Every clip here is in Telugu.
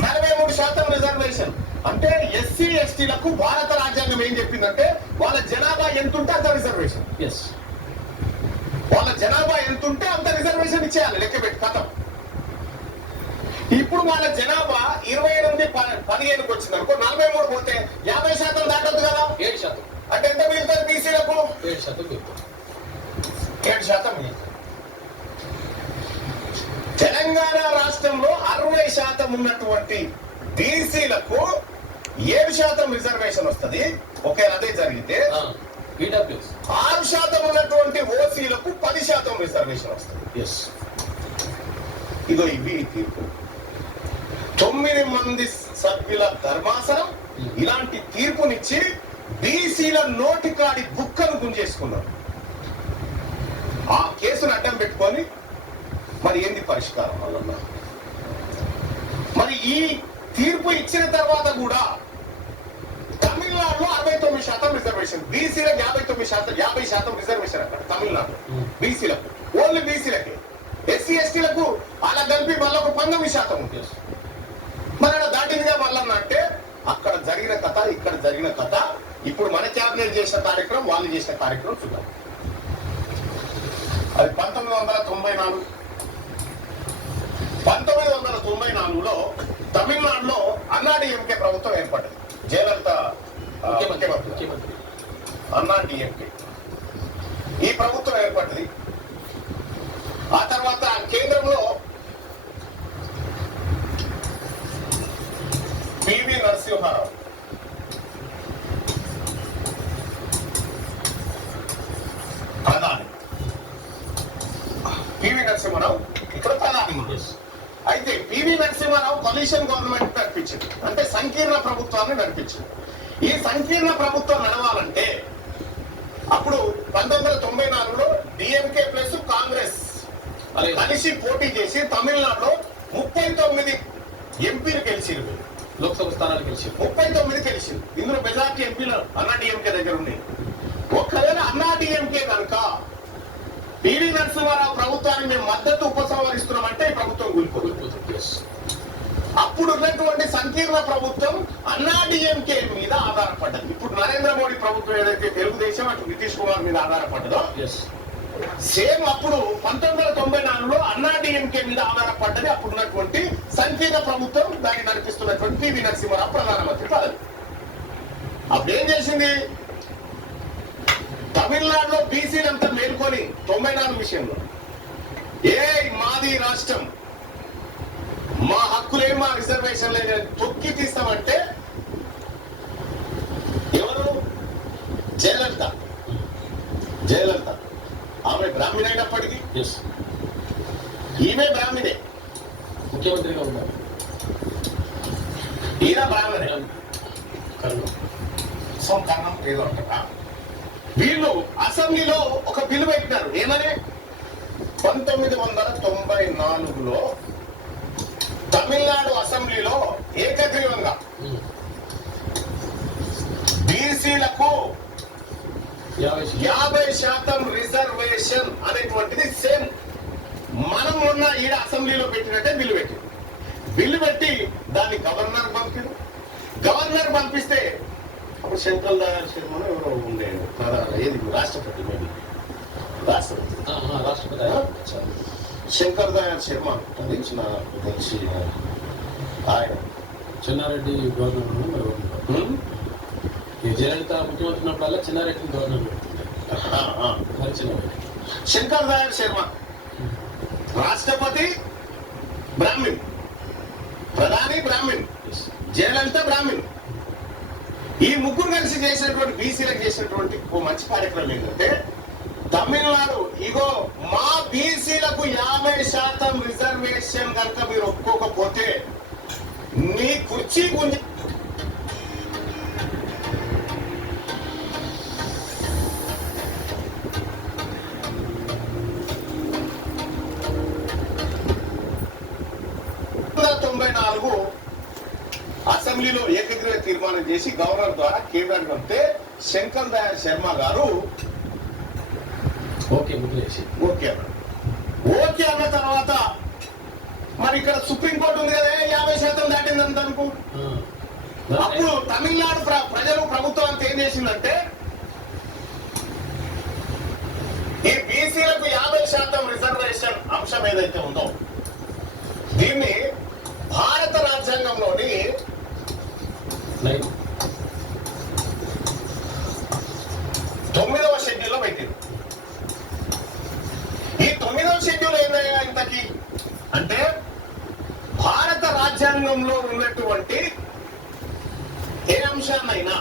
43% రిజర్వేషన్ అంటే ఎస్సీ ఎస్టీలకు భారత రాజ్యాంగం ఏం చెప్పిందంటే వాళ్ళ జనాభా ఎంత ఉంటే అంత రిజర్వేషన్. వాళ్ళ జనాభా ఎంత ఉంటే అంత రిజర్వేషన్ ఇచ్చేయాలి, లెక్క పెట్టి కథం. ఇప్పుడు వాళ్ళ జనాభా 28-15కు వచ్చింది అనుకో, 43 పోతే 50% దాటొద్దు కదా. 7% అంటే ఎంత మిగులుతుంది బీసీలకు? 7% 7% మిగులుతుంది. తెలంగాణ రాష్ట్రంలో 60% ఉన్నటువంటి బీసీలకు 7% రిజర్వేషన్ వస్తుంది. ఒకవేళ అదే జరిగితే 6% ఉన్నటువంటి ఓసీలకు 10% రిజర్వేషన్ వస్తుంది. ఇదో ఇవి తీర్పు. 9 మంది సభ్యుల ధర్మాసనం ఇలాంటి తీర్పునిచ్చి బీసీల నోటికాడి బుక్కను గుంజేసుకున్నారు. ఆ కేసును అడ్డం పెట్టుకొని మరి ఏంది పరిష్కారం వల్ల? మరి ఈ తీర్పు ఇచ్చిన తర్వాత కూడా తమిళనాడులో 69% రిజర్వేషన్, బీసీలకు 50% రిజర్వేషన్ అక్కడ తమిళనాడు బీసీలకు, ఓన్లీ బీసీలకి. ఎస్సీ ఎస్టీలకు అలా కలిపి మళ్ళీ ఒక 19% ఉంటుంది. మరి అలా దాటిందిగా మళ్ళన్న అంటే అక్కడ జరిగిన కథ ఇక్కడ జరిగిన కథ. ఇప్పుడు మన క్యాబినెట్ చేసిన కార్యక్రమం, వాళ్ళు చేసిన కార్యక్రమం చూద్దాం. అది 1994లో తమిళనాడులో అన్నాడీఎంకే ప్రభుత్వం ఏర్పడింది. జయలలిత ముఖ్యమంత్రి, అన్నాడీఎంకే ఈ ప్రభుత్వం ఏర్పడింది. ఆ తర్వాత కేంద్రంలో పివి నరసింహారావు ప్రధాని. పివి నరసింహారావు ఇక్కడ ప్రధాని. అయితే పివి నరసింహారావు కొలిషన్ గవర్నమెంట్ నడిపించింది, అంటే సంకీర్ణ ప్రభుత్వాన్ని నడిపించింది. ఈ సంకీర్ణ ప్రభుత్వం నడవాలంటే అప్పుడు 1994లో డిఎంకే ప్లస్ కాంగ్రెస్ కలిసి పోటీ చేసి తమిళనాడులో 39 ఎంపీలు గెలిచింది, లోక్సభ స్థానాలు గెలిచింది. 39 గెలిచింది. ఇందులో మెజార్టీ ఎంపీలు అన్నాడీఎంకే దగ్గర ఉంది. ఒకవేళ అన్నాడీఎంకే కనుక పివి నరసింహారావు ప్రభుత్వాన్ని మేము మద్దతు ఉపసంహరిస్తున్నామంటే ఈ ప్రభుత్వం కూలిపోతుంది. అప్పుడు ఉన్నటువంటి సంకీర్ణ ప్రభుత్వం అన్నాడీఎంకే మీద ఆధారపడ్డది. ఇప్పుడు నరేంద్ర మోడీ ప్రభుత్వం ఏదైతే తెలుగుదేశం అటు నితీష్ కుమార్ మీద ఆధారపడ్డదో సేమ్ అప్పుడు 1994లో అన్నాడీఎంకే మీద ఆధారపడ్డది అప్పుడున్నటువంటి సంకీర్ణ ప్రభుత్వం. దాన్ని నడిపిస్తున్నటువంటి పివి నరసింహారావు ప్రధానమంత్రి పదవి. అప్పుడేం చేసింది? తమిళనాడులో బీసీలంతా మేల్కొని 94 విషయంలో మాది రాష్ట్రం, మా హక్కులే, మా రిజర్వేషన్ లేదని తొక్కి తీస్తామంటే ఎవరు? జయలలిత. ఆమె బ్రాహ్మణ అయినప్పటికీ ఈమె బ్రాహ్మణే, ముఖ్యమంత్రిగా ఉన్నారు. ఈయన బ్రాహ్మణే, కర్ణం ఏదో అంటారా. వీళ్ళు అసెంబ్లీలో ఒక బిల్లు పెట్టినారు. ఏమని? 1994లో తమిళనాడు అసెంబ్లీలో ఏకగ్రీవంగా బీసీలకు 50% రిజర్వేషన్ అనేటువంటిది సేమ్ మనం మొన్న ఈడ అసెంబ్లీలో పెట్టినట్టే బిల్లు పెట్టి దాన్ని గవర్నర్ పంపిస్తే అప్పుడు శంకర్ దయాళ్ శర్మ ఎవరో ఉండే ఏది రాష్ట్రపతి శంకర్ దయాళ్ శర్మ తెలిసి ఆయన చెన్నారెడ్డి గవర్నర్. జయలలిత ముఖ్యమంత్రి ఉన్నప్పుడల్లా చెన్నారెడ్డి గవర్నర్ పెడుతుండే. శంకర్ దయాళ్ శర్మ రాష్ట్రపతి బ్రాహ్మణ్, ప్రధాని బ్రాహ్మణ్, జయలలిత బ్రాహ్మణ్. ఈ ముగ్గురు కలిసి చేసినటువంటి బీసీలకు చేసినటువంటి ఓ మంచి కార్యక్రమం ఏంటంటే తమిళనాడు ఇగో మా బీసీలకు 50% రిజర్వేషన్ కనుక మీరు ఒప్పుకోకపోతే నీ కుర్చీ గుంజి 1994 అసెంబ్లీలో ఏకగ్రీవ తీర్మానం చేసి గవర్నర్ ద్వారా కేంద్రానికి పంపితే శంకర్ దయాళ్ శర్మ గారు ఓకే అన్న తర్వాత మరి ఇక్కడ సుప్రీంకోర్టు ఉంది కదా 50% దాటింది ఇదంతా అనుకో. అప్పుడు తమిళనాడు ప్రజలు ప్రభుత్వం అంతా ఏం చేసిందంటే ఈ బీసీలకు 50% రిజర్వేషన్ అంశం ఏదైతే ఉందో దీన్ని భారత రాజ్యాంగంలోని 9వ షెడ్యూల్లో పెట్టింది. ఈ 9వ షెడ్యూల్ ఏందయ్యా ఇంతకి అంటే భారత రాజ్యాంగంలో ఉన్నటువంటి ఏ అంశాన్నైనా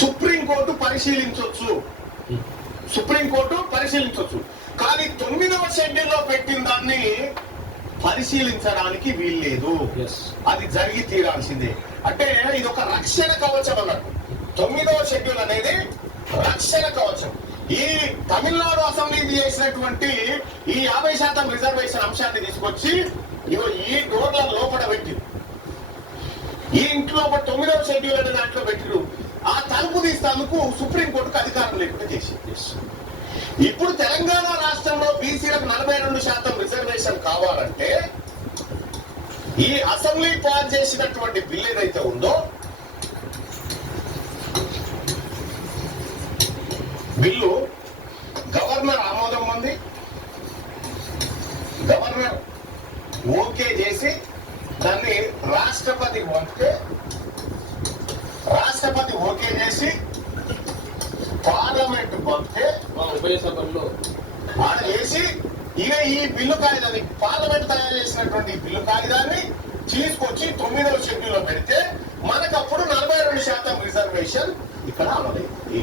సుప్రీంకోర్టు పరిశీలించవచ్చు. సుప్రీంకోర్టు పరిశీలించవచ్చు. కానీ 9వ షెడ్యూల్లో పెట్టిన దాన్ని పరిశీలించడానికి వీల్లేదు. అది జరిగి తీరాల్సిందే. అంటే ఇది ఒక రక్షణ కవచం అన్నట్టు. 9వ షెడ్యూల్ అనేది రక్షణ కవచం. ఈ తమిళనాడు అసెంబ్లీ చేసినటువంటి ఈ 50% రిజర్వేషన్ అంశాన్ని తీసుకొచ్చి ఇగో ఈ డోర్ల లోపల పెట్టి ఈ ఇంట్లో 9వ షెడ్యూల్ అనే దాంట్లో పెట్టిరు. ఆ తలుపు తీసేందుకు సుప్రీంకోర్టుకు అధికారం లేకుండా చేసింది. ఇప్పుడు తెలంగాణ రాష్ట్రంలో బీసీలకు 42% రిజర్వేషన్ కావాలంటే ఈ అసెంబ్లీ పాస్ చేసినటువంటి బిల్ ఏదైతే ఉందో బిల్లు గవర్నర్ ఆమోదం ఉంది. గవర్నర్ ఓకే చేసి దాన్ని రాష్ట్రపతికి పంపితే రాష్ట్రపతి ఓకే చేసి పార్లమెంట్ పంపితే ఉభయ సభల్లో ఆడ వేసి ఇక ఈ బిల్లు కాగిదాన్ని పార్లమెంట్ తయారు చేసినటువంటి ఈ బిల్లు కాగిదాన్ని తీసుకొచ్చి 9వ షెడ్యూల్లో పెడితే మనకప్పుడు 42% రిజర్వేషన్ ఇక్కడ అమలైంది.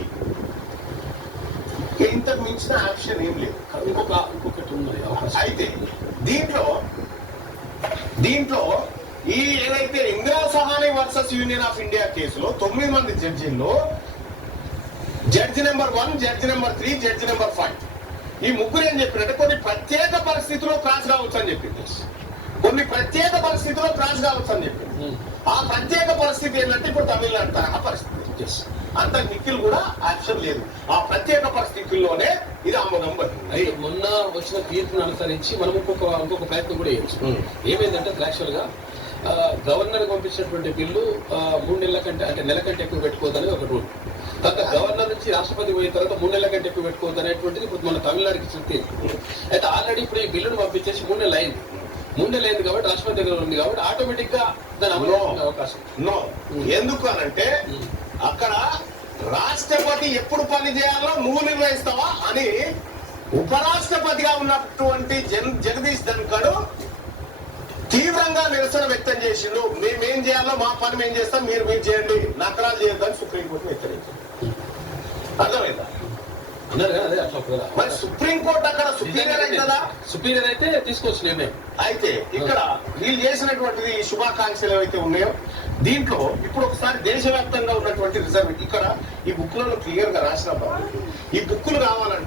ఇంతకు మించిన ఆప్షన్ ఏం లేదు. ఇంకొకటి ఉన్నది అవకాశం. అయితే దీంట్లో ఈ ఏదైతే Indira Sawhney versus union of India కేసులో 9 మంది జడ్జీల్లో judge number 1, judge number 3, judge number 5 ఈ ముగ్గురు ఏం చెప్పినట్టే కొన్ని ప్రత్యేక పరిస్థితుల్లో క్రాస్ కావచ్చు అని చెప్పింది. కొన్ని ప్రత్యేక పరిస్థితుల్లో క్రాస్ కావచ్చు అని చెప్పింది. ఆ ప్రత్యేక పరిస్థితి ఏంటంటే ఇప్పుడు తమిళనాడు తరహా పరిస్థితి. అంత నిఖిల్ కూడా ఆప్షన్ లేదు. ఆ ప్రత్యేక పరిస్థితుల్లోనే ఇది ఆమోదం పడుతుంది. మొన్న వచ్చిన తీర్పును అనుసరించి మనం ఇంకొక ప్రయత్నం కూడా చేయొచ్చు. ఏమైందంటే యాక్చువల్ గా గవర్నర్ పంపించినటువంటి బిల్లు 3 నెలల కంటే అంటే నెల కంటే ఎక్కువ పెట్టుకోవద్దని ఒక రూల్. తర్వాత గవర్నర్ నుంచి రాష్ట్రపతి పోయిన తర్వాత 3 నెలల కంటే ఎక్కువ పెట్టుకోవద్దు అనేటువంటిది ఇప్పుడు మన తమిళనాడుకి ఇచ్చిన తీర్పు. అయితే ఆల్రెడీ ఇప్పుడు ఈ బిల్లును పంపించేసి 3 నెలలు అయింది. 3 నెలలు అయింది కాబట్టి రాష్ట్రపతి దగ్గర ఉంది కాబట్టి ఆటోమేటిక్ గా దాని అమలు అవకాశం నో. ఎందుకు అనంటే అక్కడ రాష్ట్రపతి ఎప్పుడు పని చేయాలో నువ్వు నిర్ణయిస్తావా అని ఉపరాష్ట్రపతిగా ఉన్నటువంటి జగదీష్ ధన్ఖడ్ తీవ్రంగా నిరసన వ్యక్తం చేసిండు. మేమేం చేయాలో మా పని మేము చేస్తాం, మీరు చేయండి, నకరాలు చేయొద్దని సుప్రీంకోర్టు హెచ్చరించింది. అర్థమైందా? అన్నారు కదా, అదే అట్లా మరి సుప్రీంకోర్టు అక్కడ సుపీరియర్ అవుతుందా? సుపీరియర్ అయితే తీసుకోవచ్చు నిర్ణయం. అయితే ఇక్కడ వీళ్ళు చేసినటువంటిది శుభాకాంక్షలు ఏవైతే ఉన్నాయో దీంట్లో ఇప్పుడు ఒకసారి దేశవ్యాప్తంగా ఉన్నటువంటి రిజర్వ్ ఇక్కడ ఈ బుక్ లలో క్లియర్ గా రాసిన ఈ బుక్కులు కావాలంటే